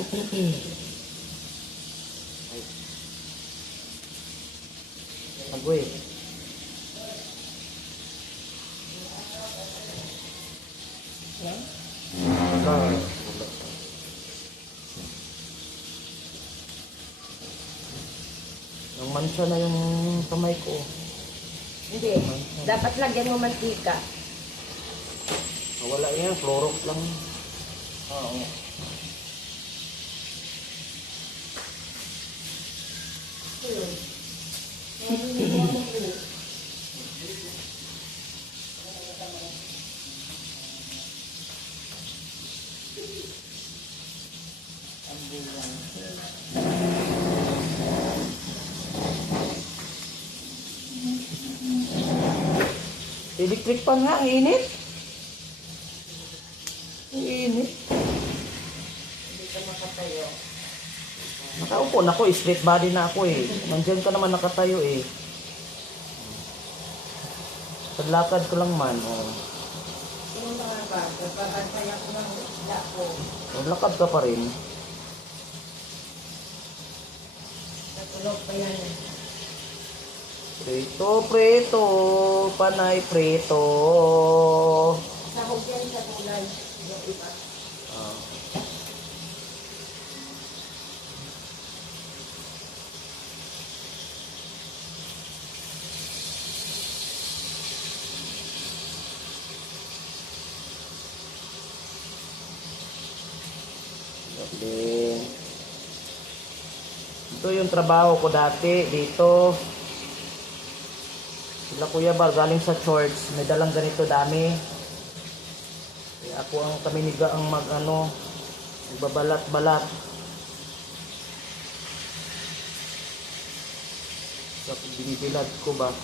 Ay, agoy. Wala. Yung mancha na yung kamay ko. Hindi. Dapat lagyan mo mantika. Wala yan, Clorox lang. Oo. Electric pan nga, ang init. Ang init. Hindi ka makatayo. Nakaupo na ako, straight body na ako eh. Nandiyan ka naman nakatayo eh. Paglakad ko lang man, oh. Yung mga bago, pabantayan ko ng isla ko. Maglakad ka pa rin. Natulog pa yan. Preto, preto, panay preto. Sahog yan sa kulay. Yung iba. Ah. Okay. Ito yung trabaho ko dati dito. Sila Kuya Bar galing sa church, may dalang ganito dami. Eh, ako ang kaminiga ang magbabalat-balat. So, binibilad ko ba?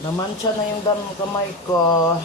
Namantsa na yung kamay ko.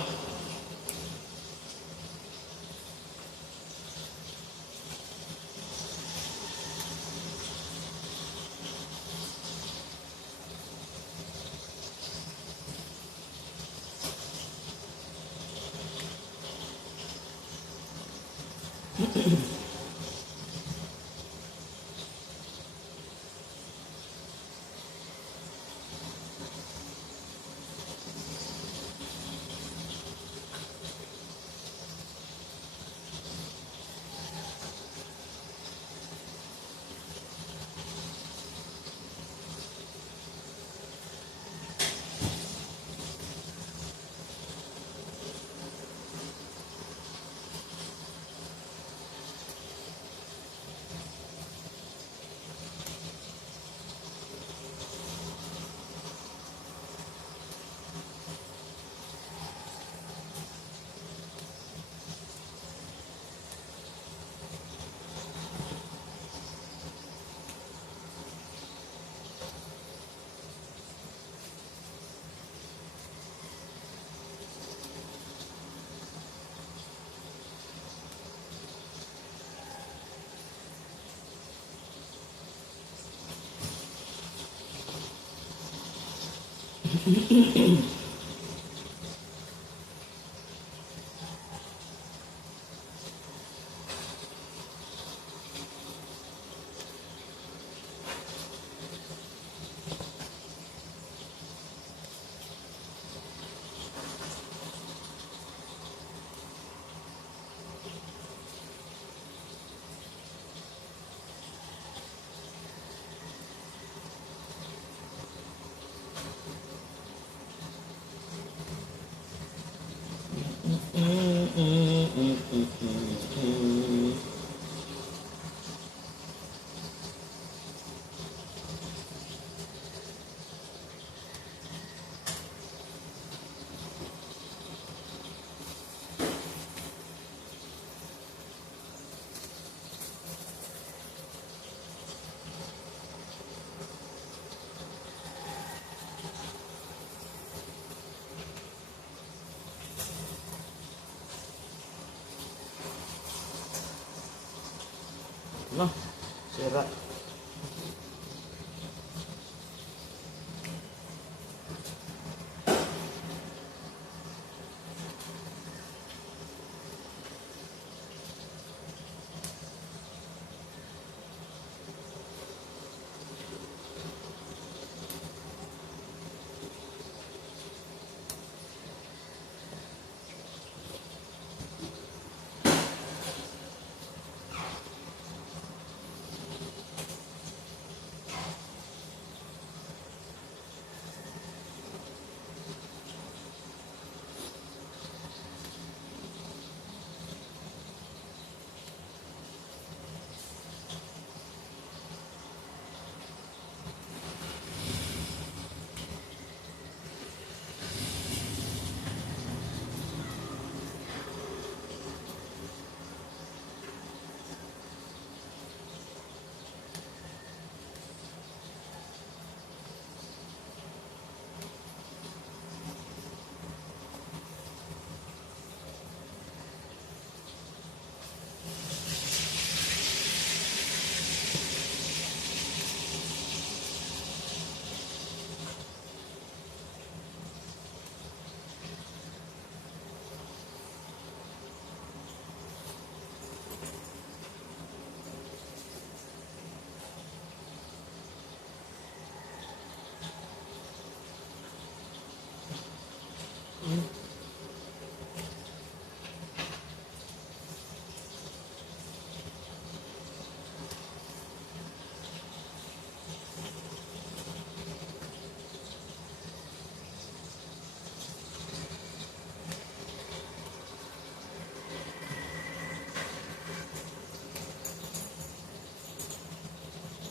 No, sira.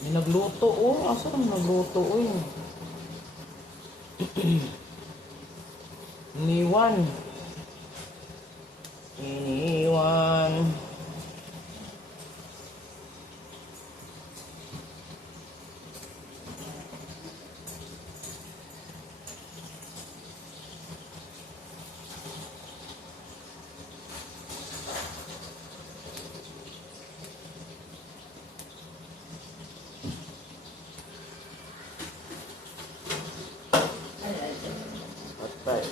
May nagluto, oh. Asa ang nagluto, oh. Iniwan. Iniwan. Patay.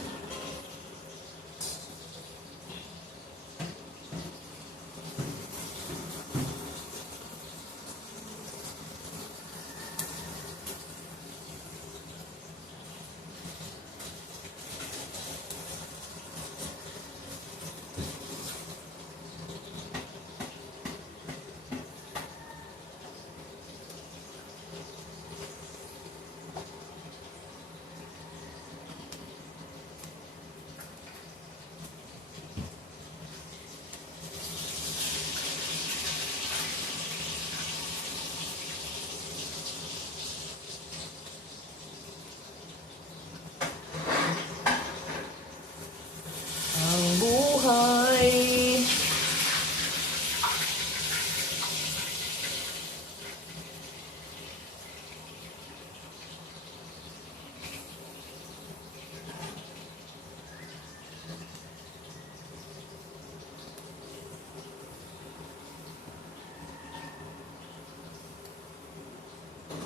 Ang buhay.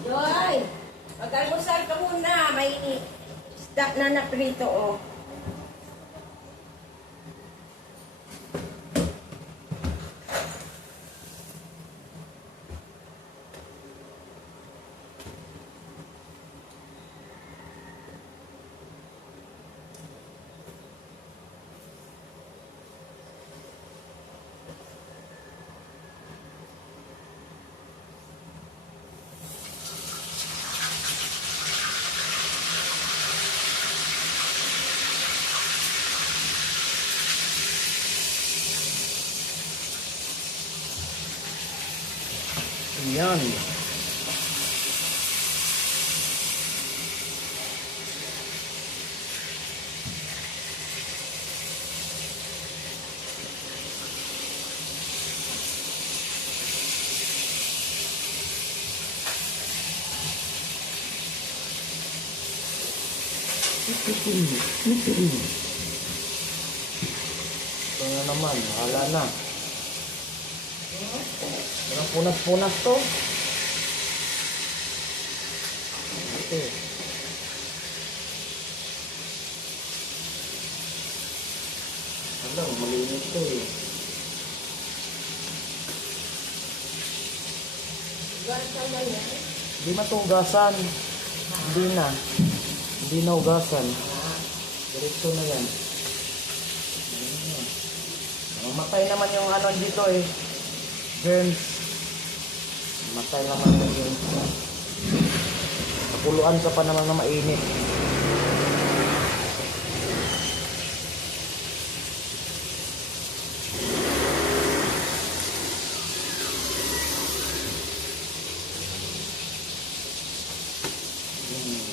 Joy! Mag-almusal ka muna. May isda na naprito, oh. Yan. Ito na naman, hala na. Parang punas-punas to. Ito. Alam, malinis to eh. Gasa na yan. Hindi matugasan. Hindi na. Hindi na ugasan. Diretso na yan. Matay naman yung ano dito eh. Germs. Matay naman yung germs. Kapuluan ka pa naman na mainit.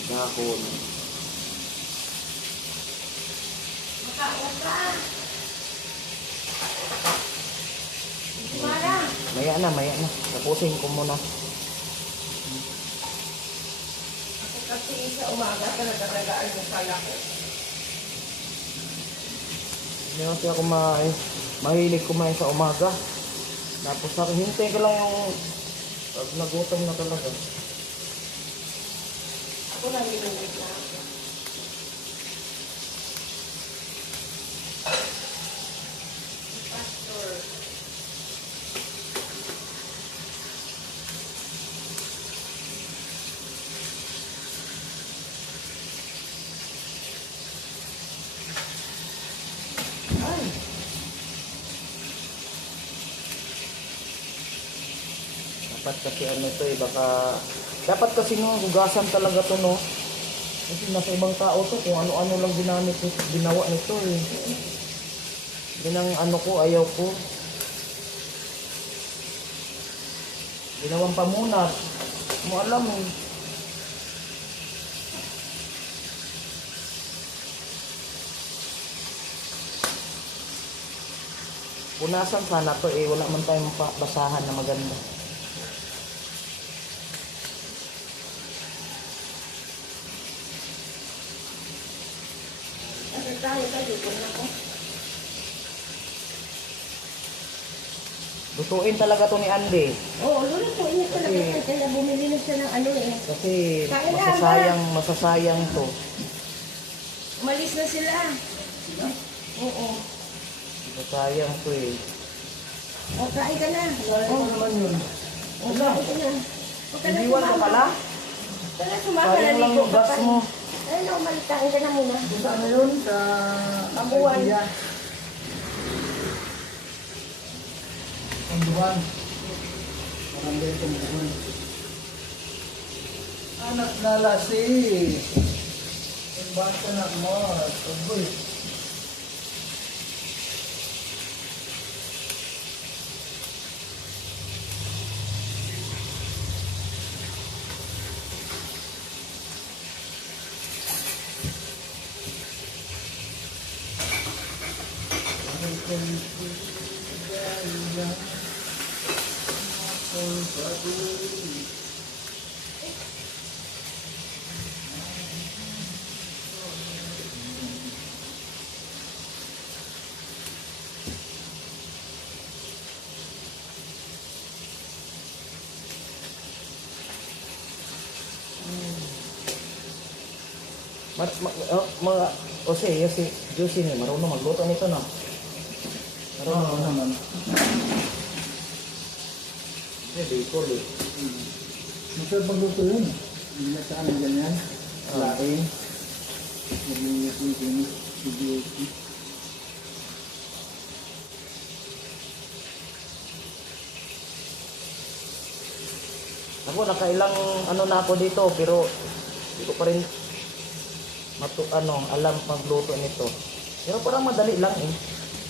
Dahon. Makaon ka. Mara. Maya na, maya na. Tapusin ko muna. Kasi sa umaga talaga nag-aalmusal ako. Hindi kasi ako mahilig kumain sa umaga. Tapos hintay ko lang yung pag nagutom na talaga. Ako nalilimit na ako. Pastor. Ay! Dapat kasi ano to eh, baka... Dapat kasi nung hugasan talaga to no. Kasi nasa ibang tao to, kung ano-ano lang ginamit nito, ginawa nito eh. Yun ang ano ko, ayaw ko. Ginawang pamunat. Mo alam eh. Punasan sana to eh, wala man tayong basahan na maganda. Ano tayo kayo ko na ko. Lutuin talaga to ni Andy. Oo, lolo po, init ko Kasi- lang kaya bumili na siya ng ano eh. Kasi Kain na, masasayang to. Umalis na sila. Oo. Masasayang to eh. O, kain ka na. Ano naman yun? O, kain ka na. Huwag ka na Iwan ka sumama. pala? Huwag ka na sumama. Sayang lang naligo yung ka gas pa. mo. Ayun na, umalikain ka na muna. Ano yun? Sa Abuan. Panduan. Marami itong buwan. Anak na lasi. Ang bata na mo. Agoy. Mga, o si Josie ni, marunong magluto nito na. Marunong naman. Hindi, cool eh. Masarap magluto yun. Hindi na sa amin ganyan. Laking. Maglinis yung kinis. Bibiyoki. Ako, nakailang ano na ako dito, pero hindi ko pa rin alam magluto nito. Pero parang madali lang eh.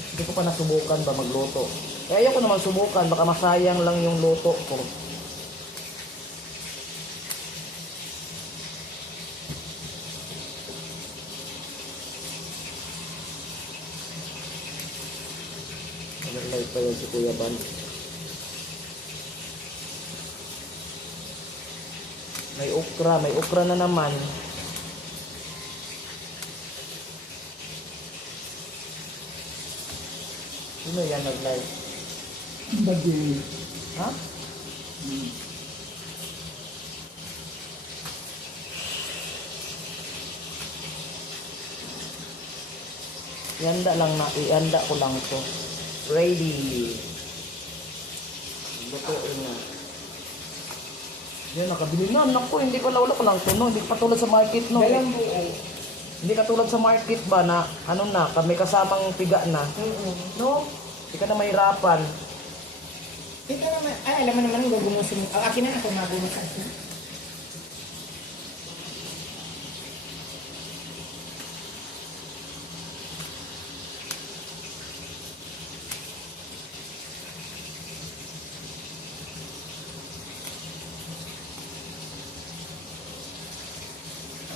Hindi ko pa nasubukan ba magluto. Eh ayoko naman subukan, baka masayang lang yung luto ko. Nag-live pa yun si Kuya Ban. May okra na naman. Sino yan nag-live? Bagi. Ha? Hmm. Ihanda ko lang to. Ready. Lutuin na. Yan, nakabili na. Naku, hindi pala wala ko lang to, no? Hindi pa tulad sa market, no? Dalang buhay. Hindi katulad sa market ba na, ano na, kami kasamang piga na. No? Hindi ka na mahirapan. Ito naman, alam mo naman ang gagumusin mo. Ang akin na ako magumusan.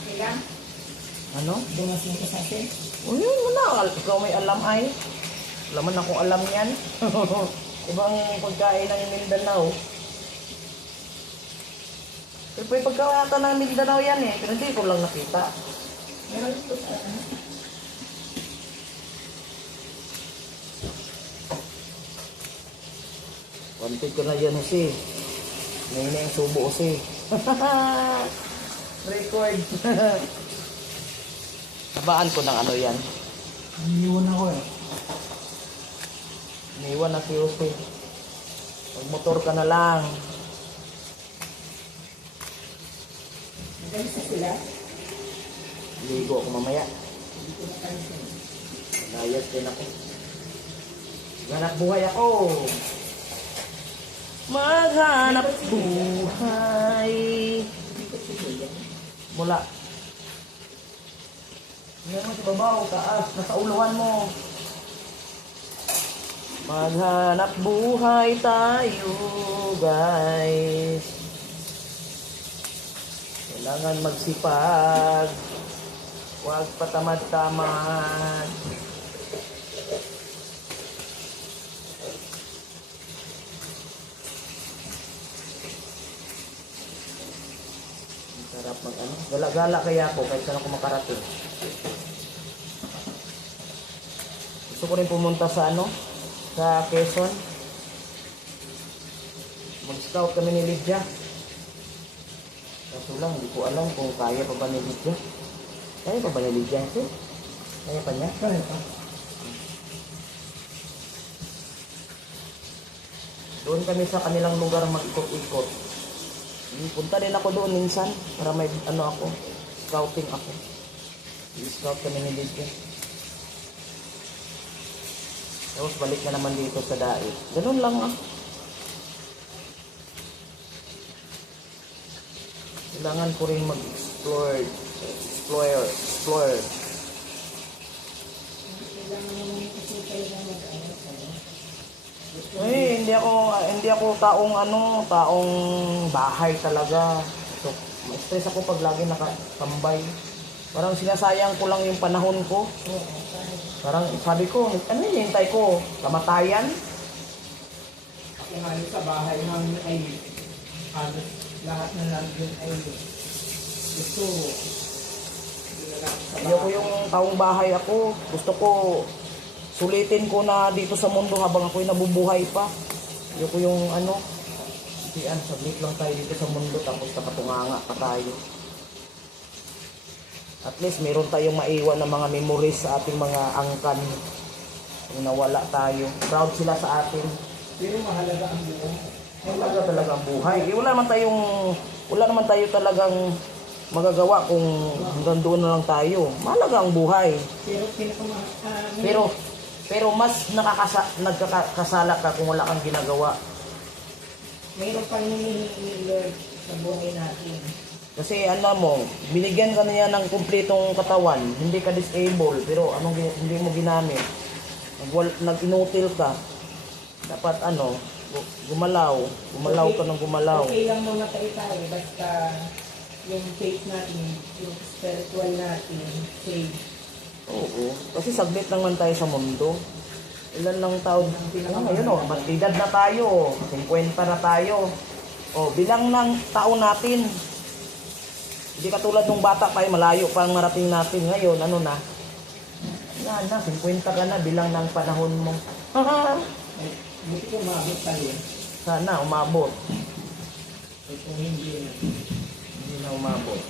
Okay lang? Ano? Gumusin ko sa akin. O yun mo na. Ikaw may alam ay. Wala man akong alam yan. Ibang pagkain ng Mindanao. Pero po yung pagkain ng Mindanao yan eh. Pero hindi ko lang nakita. Meron ito sa ano. Wanted ko na yan si. Ngayon na yung subo si. Record. Sabaan ko ng ano yan. Iniwan ako eh. Iniwan na si Jose. Magmotor ka na lang. Magalis na sila. Ligo ako mamaya. Hindi ko napansin. Layas din ako. Maghanap buhay ako. Maghanap buhay. Mula. Hindi mo sa babaw, taas. Nasa uluhan mo. Maghanap buhay tayo, guys. Kailangan magsipag. Huwag patamad-tamad. Sarap mag ano. Gala-gala kaya ako kahit saan ako makarating. Gusto ko rin pumunta sa ano, sa Quezon. Mag-scout kami ni Lydia. Kaso lang, hindi ko alam kung kaya pa ba ni Lydia. Kaya pa ba ni Lydia ito? Kaya pa niya? Kaya pa. Doon kami sa kanilang lugar mag-ikot-ikot. Punta din ako doon minsan para may ano ako, scouting ako. I-scout kami ni Lydia. Tapos balik na naman dito sa Dait. Ganun lang ah. Kailangan ko rin mag-explore. Explore. Kailangan naman kasi kayo na mag-ano ka. Eh, hindi ako taong bahay talaga. So, ma-stress ako pag lagi nakatambay. Parang sinasayang ko lang yung panahon ko. Parang sabi ko, ano hinihintay ko? Kamatayan? Ako halos sa bahay namin ay halos lahat na nandun ay gusto. Ayoko yung taong bahay ako. Gusto ko sulitin ko na dito sa mundo habang ako'y nabubuhay pa. Ayoko yung ano, saglit lang tayo dito sa mundo tapos nakatunganga pa tayo. At least meron tayong maiwan ng mga memories sa ating mga angkan. Kung nawala tayo. Proud sila sa atin. Pero mahalaga ang buhay. Mahalaga talaga ang buhay. Wala naman tayo talagang magagawa kung hanggang doon na lang tayo. Mahalaga ang buhay. Pero mas nagkakasala ka kung wala kang ginagawa. Mayroon pang hinihingi ni Lord sa buhay natin. Kasi ano mo, binigyan ka niya ng kumpletong katawan, hindi ka disable, pero hindi mo ginamit. Nag-inutil ka. Dapat gumalaw ka ng gumalaw. Okay lang mamatay tayo, basta yung faith natin, yung spiritual natin, faith. Oo, kasi saglit naman tayo sa mundo. Ilan lang taon? Ngayon matidad na tayo, 50 na tayo. Bilang ng taon natin. Hindi katulad ng bata pa, malayo pa ang marating natin. Ngayon, ano na? Yan na, 50 ka na, bilang ng panahon mo. Buti ko maabot tayo. Sana, umabot. Kung hindi na. Hindi na umabot.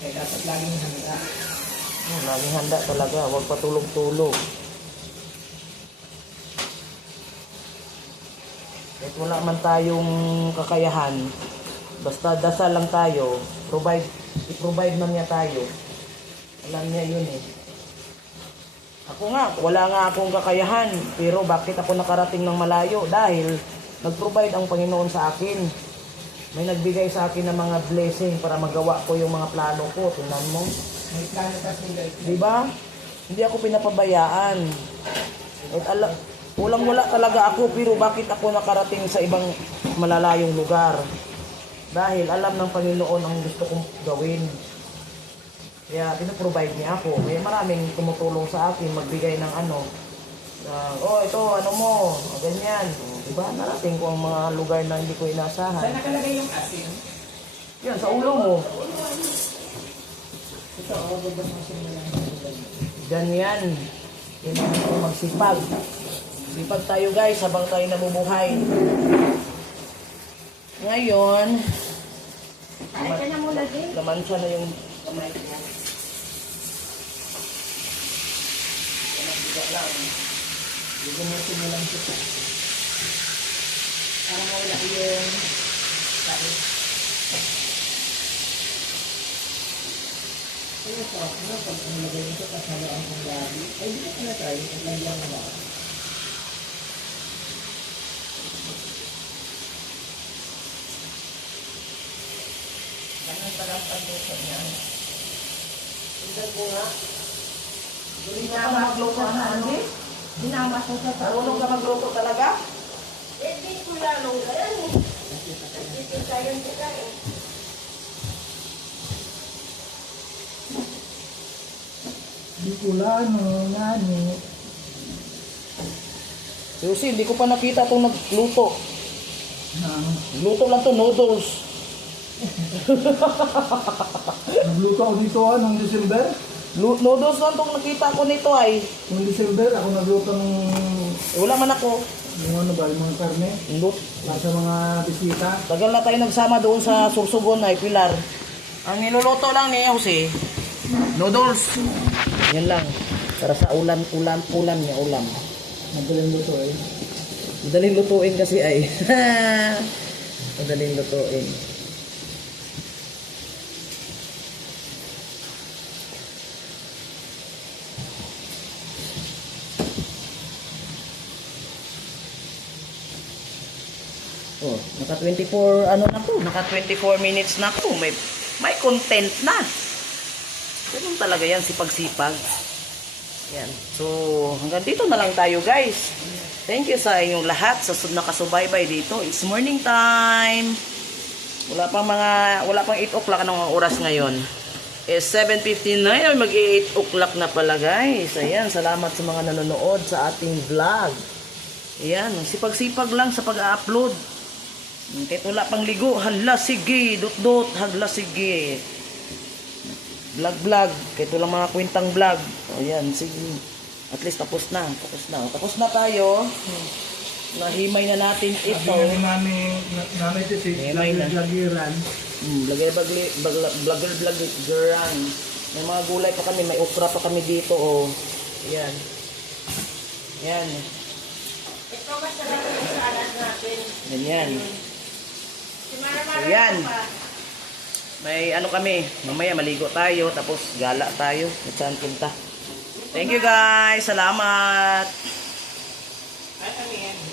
Kaya dapat laging handa. Laging handa talaga, huwag patulog-tulog. Kahit wala man tayong kakayahan, basta dasal lang tayo, i-provide man niya tayo. Alam niya yun eh. Ako nga, wala nga akong kakayahan, pero bakit ako nakarating ng malayo? Dahil nag-provide ang Panginoon sa akin. May nagbigay sa akin ng mga blessing para magawa ko yung mga plano ko. Tingnan mo. May plano kasi guys. Di ba? Hindi ako pinapabayaan. At walang-wala talaga ako, pero bakit ako nakarating sa ibang malalayong lugar? Dahil alam ng Panginoon ang gusto kong gawin. Kaya pinaprovide niya ako. Kaya maraming tumutulong sa akin, magbigay ng ano. Ito, ano mo, ganyan. Diba? Narating ko ang mga lugar na hindi ko Saan inasahan. nakalagay yung asin? Yan, sa ulo mo. Ito, babas mo siya na lang. Ganyan. Kailangan ko magsipag. Sipag tayo guys, habang tayo nabubuhay. Ngayon, Ay, ka na muna din. lamansa na yung kamay ko. Bigyan natin mo lang siya. Para mawala yung tayo. Ano ito? Ano pag nilagay nito kasama ang gabi? Ay, di ko na try. Naglagyan mo ba? Ganyan talang pagluto niya. Tingnan ko nga. Galing ka pa magluto na, Andy? Dinamas ko sa Marunong ka magluto talaga? Hindi ko lalong ganyan eh. Nagtitikayan sila eh. Bicolano, nani. Susi, hindi ko pa nakita itong nagluto. Luto lang to noodles. Nagluto ako dito noong December. Noodles lang itong nakita ko nito ay. Noong December, ako nagluto ng Wala man ako. yung ano ba, yung mga karne. Para sa mga bisita. Tagal na tayo nagsama doon sa Sursugon ay Pilar. Ang niluluto lang ni Jose, noodles. Yan lang. Para sa ulam niya ulam. Madaling luto eh. Madaling lutuin kasi ay. Madaling lutuin. Oh, naka 24 ano na po, naka 24 minutes na po. May content na. Ganun talaga yan, sipag-sipag. Yan. So, hanggang dito na lang tayo, guys. Thank you sa inyong lahat sa nakasubaybay dito. It's morning time. Wala pang 8 o'clock anong oras ngayon. Is 7:59 ay mag-8 o'clock na pala, guys. Ayan, salamat sa mga nanonood sa ating vlog. Ayan, sipag-sipag lang sa pag-upload. Kahit wala pang ligo, hala sige, dot-dot, hala sige. Vlog, kahit walang mga kwentang vlog. Ayan, sige. At least tapos na. Tapos na tayo. Nahimay na natin ito. Sabi nga ni Mami Titi, Himay na. lagiran. Vloggeran. May mga gulay pa kami, may okra pa kami dito, oh. Ayan. Ayan. Ito masarap yung salad natin. Ganyan. Si Mara-Mara Ayan. pa. May ano kami, mamaya maligo tayo, tapos gala tayo. At saan punta. Thank you guys. Salamat.